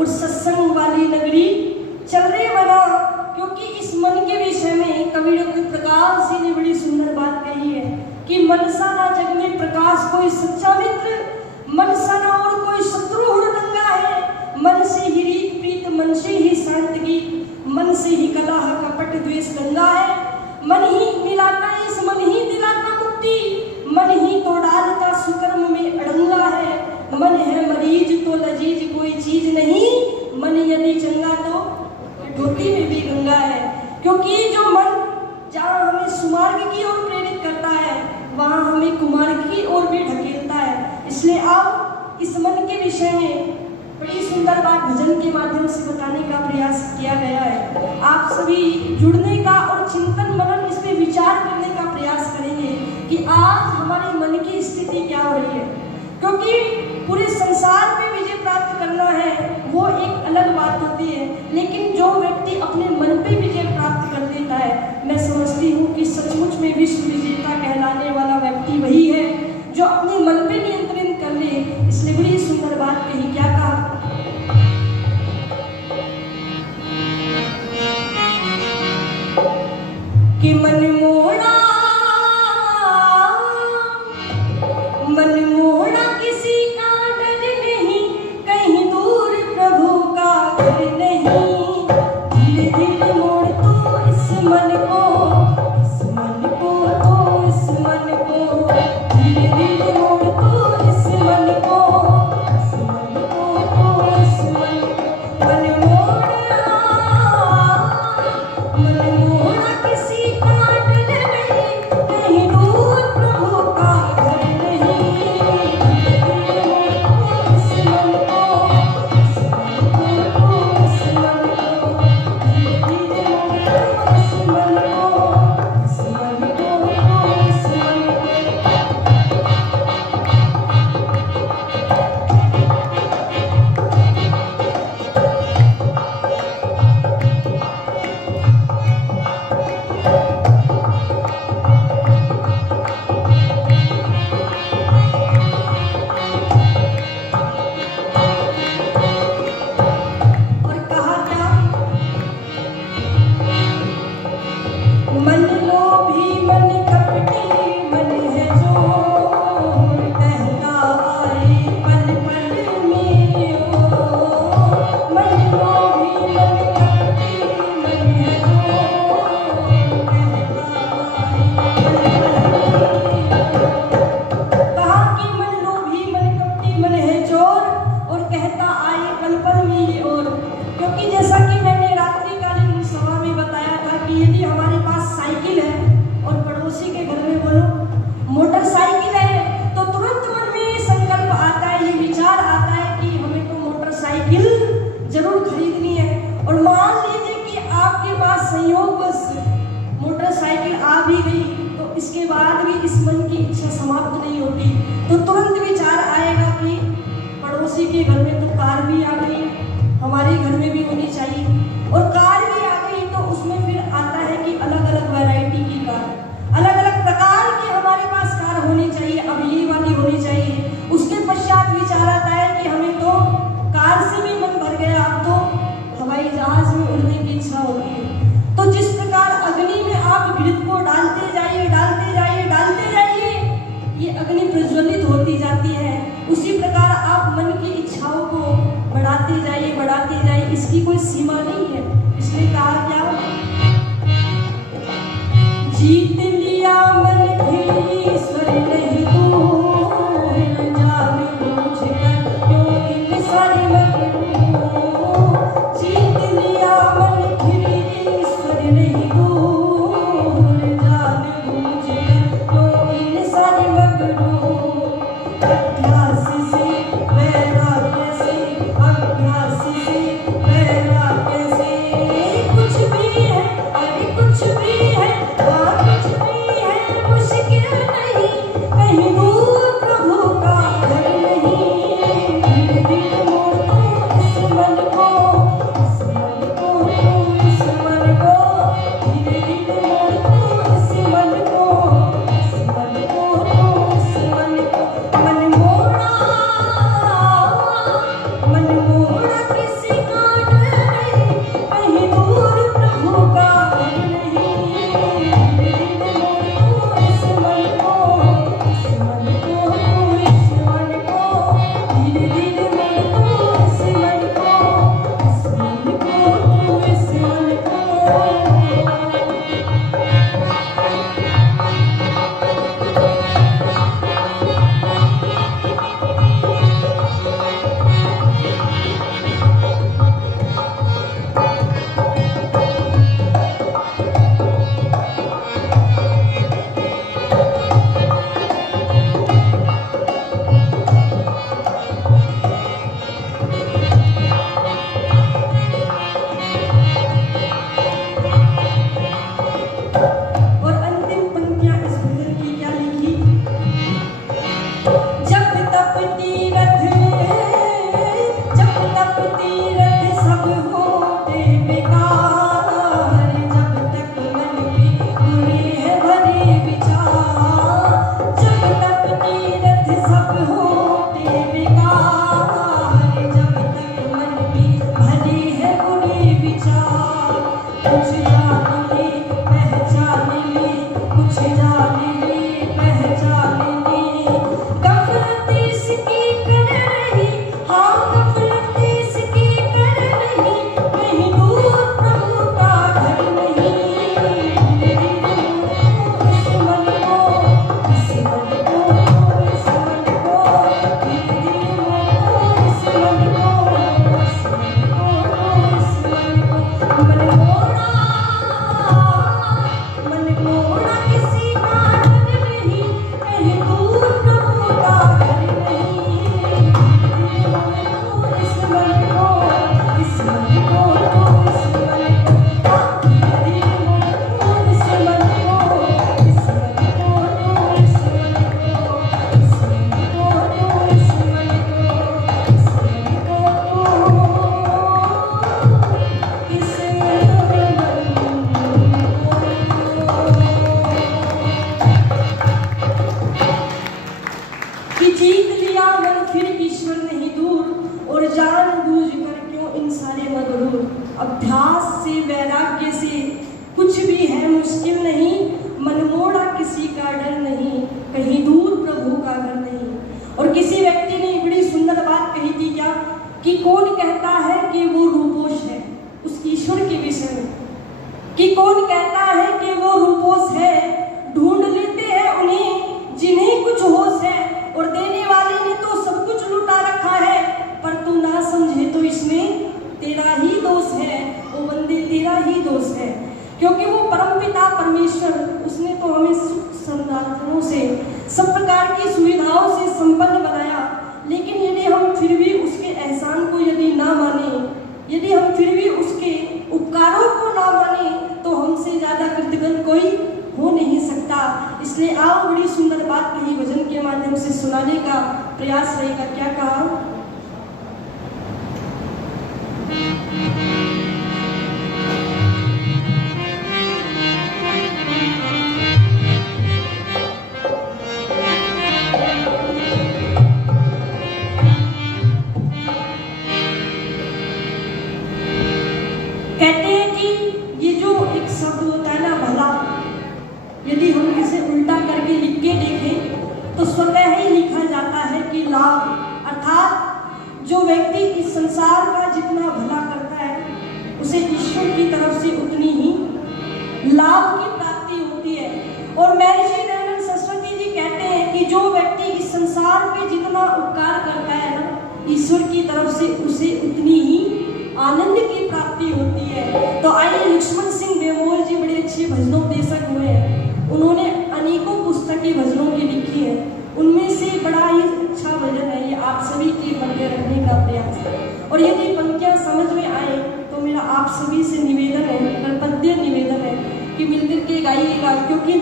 और सत्संग वाली नगरी चलने बना। क्योंकि इस मन के विषय में कवि डॉक्टर प्रकाश जी ने बड़ी सुंदर बात कही है कि मनसा ना जग में प्रकाश कोई सच्चा मित्र, मनसा ना और कोई शत्रु हो रंगा है। मन से ही रीत प्रीत, मन से ही शांत गीत, मन से ही कलह कपट द्वेष गंगा है। मन ही मिलाता इस, मन ही दिलाता मुक्ति, मन ही तो डालता सुकर्म में अड़ंगा है। मन है मरीज तो लजीज कोई चीज नहीं, मन यदि चंगा तो धोती में भी गंगा है। क्योंकि जो मन जहाँ हमें सुमार्ग की ओर प्रेरित करता है, वहाँ हमें कुमार्ग की ओर भी ढकेलता है। इसलिए आप इस मन के विषय में बड़ी सुंदर बात भजन के माध्यम से बताने का प्रयास किया गया है। आप सभी जुड़ने का और चिंतन मनन इस पे विचार करने का प्रयास करेंगे कि आज हमारे मन की स्थिति क्या हो रही है। क्योंकि पूरे संसार में विजय प्राप्त करना है वो एक अलग बात होती है, लेकिन जो व्यक्ति अपने मन पे विजय प्राप्त कर लेता है, मैं समझती हूँ कि सचमुच में विश्व विजेता कहलाने वाला व्यक्ति वही है जो अपने मन पे नियंत्रण कर ले। इसलिए बड़ी सुंदर बात कही, क्या कहा कि मन मोड़ा, मन मोड़ा किसी का डर नहीं, कहीं दूर प्रभु का घर नहीं। धीरे धीरे मोड़ तो इस मन को, इस मन को तो इस मन को, धीरे धीरे मोड़ तो इस मन को, इस मन को तो इस मन को। मन मोड़ा, मन मोड़ा किसी का डर नहीं, कहीं दूर प्रभु का घर नहीं। धीरे धीरे मोड़ तो इस मन को, इस मन को तो इस मन को, धीरे धीरे मोड़ तो इस मन को, इस मन को तो इस मन को। और कहा क्या, मन लोभी मन कपटी, मन है जोर, कहता आए पल पल में ओ। मन लोभी मन कपटी, मन है जोर, कहता आए पल पल में ओ। कहा कि मन लोभी मन कपटी, मन है जोर और कहता आए पल पल में और। क्योंकि जैसा कि मैंने रात्रिकालीन सभा में बताया था कि यदि हमारे पास साइकिल है और पड़ोसी के घर में बोलो मोटरसाइकिल है, तो तुरंत मन में ये संकल्प आता है, ये विचार आता है कि हमें तो मोटरसाइकिल जरूर खरीदनी है। और मान लीजिए कि आपके पास संयोगवश मोटरसाइकिल आ भी गई, तो इसके बाद भी इस मन की इच्छा समाप्त नहीं होती, तो तुरंत विचार आएगा कि पड़ोसी के घर में तो कार भी आ गई, हमारे घर में भी होनी चाहिए। और कार भी आ गई तो उसमें फिर आता है कि अलग अलग वैरायटी की कार, अलग अलग प्रकार की हमारे पास कार होनी चाहिए, अब ये वाली होनी चाहिए। उसके पश्चात विचार आता है कि हमें तो कार से भी मन भर गया, अब तो हवाई जहाज में उड़ने की इच्छा होती है। तो जिस प्रकार अग्नि में आप घृत को डालते जाइए, डालते जाइए, डालते जाइए, ये अग्नि प्रज्वलित होती जाती है, उसी प्रकार आप मन की इच्छाओं को बढ़ाते जाइए, बढ़ाते जाइए, इसकी कोई सीमा नहीं है। इसलिए कहा क्या, जीत लिया मन फिर ईश्वर नहीं दूर, जान बूझ कर क्यों इन सारे मगरू। जीत लिया मन फिर अभ्यास से वैराग्य से कुछ भी है मुश्किल नहीं, मनमोड़ा किसी का डर नहीं, कहीं दूर प्रभु का घर नहीं। और किसी व्यक्ति ने बड़ी सुंदर बात कही थी क्या, कि कौन कहता है कि वो रूपोश है, उस ईश्वर के विषय में, कि कौन कहता है कि वो रूपोश है, ढूंढ लेते हैं उन्हें जिन्हें कुछ होश है, और देने वाले ने तो सब कुछ लुटा रखा है, पर तू ना समझे तो इसमें तेरा ही दोष है, वो बंदे तेरा ही दोष है। क्योंकि वो परमपिता परमेश्वर, उसने तो हमें सुख संसाधनों से, सब प्रकार की सुविधाओं से संपन्न बनाया, लेकिन यदि हम फिर भी उसके एहसान को यदि ना माने, यदि हम फिर भी उसके उपकारों को ना माने, तो हमसे ज्यादा कृतज्ञ कोई हो नहीं सकता। इसलिए आओ बड़ी सुंदर बात कही भजन के माध्यम से सुनाने का प्रयास रहेगा। क्या कहा, कहते हैं कि ये जो एक शब्द होता है ना भला, यदि हम इसे उल्टा करके लिख के देखें तो स्वतः ही लिखा जाता है कि लाभ, अर्थात जो व्यक्ति इस संसार का जितना भला करता है उसे ईश्वर की तरफ से उतनी ही लाभ की प्राप्ति होती है। और महर्षि दयानंद सरस्वती जी कहते हैं कि जो व्यक्ति इस संसार पे जितना उपकार करता है ना, ईश्वर की तरफ से उसे उतनी ही आनंद की प्राप्ति होती है। तो आइए, लक्ष्मण सिंह बेमोल जी बड़े अच्छे भजनोपदेशक हुए हैं, उन्होंने अनेकों पुस्तकें भजनों की लिखी है, उनमें से बड़ा ही अच्छा भजन है ये, आप सभी के मध्य रखने का प्रयास है। और यदि पंक्तियां समझ में आए तो मेरा आप सभी से निवेदन है, पद्य निवेदन है कि मिलकर के गाइएगा, क्योंकि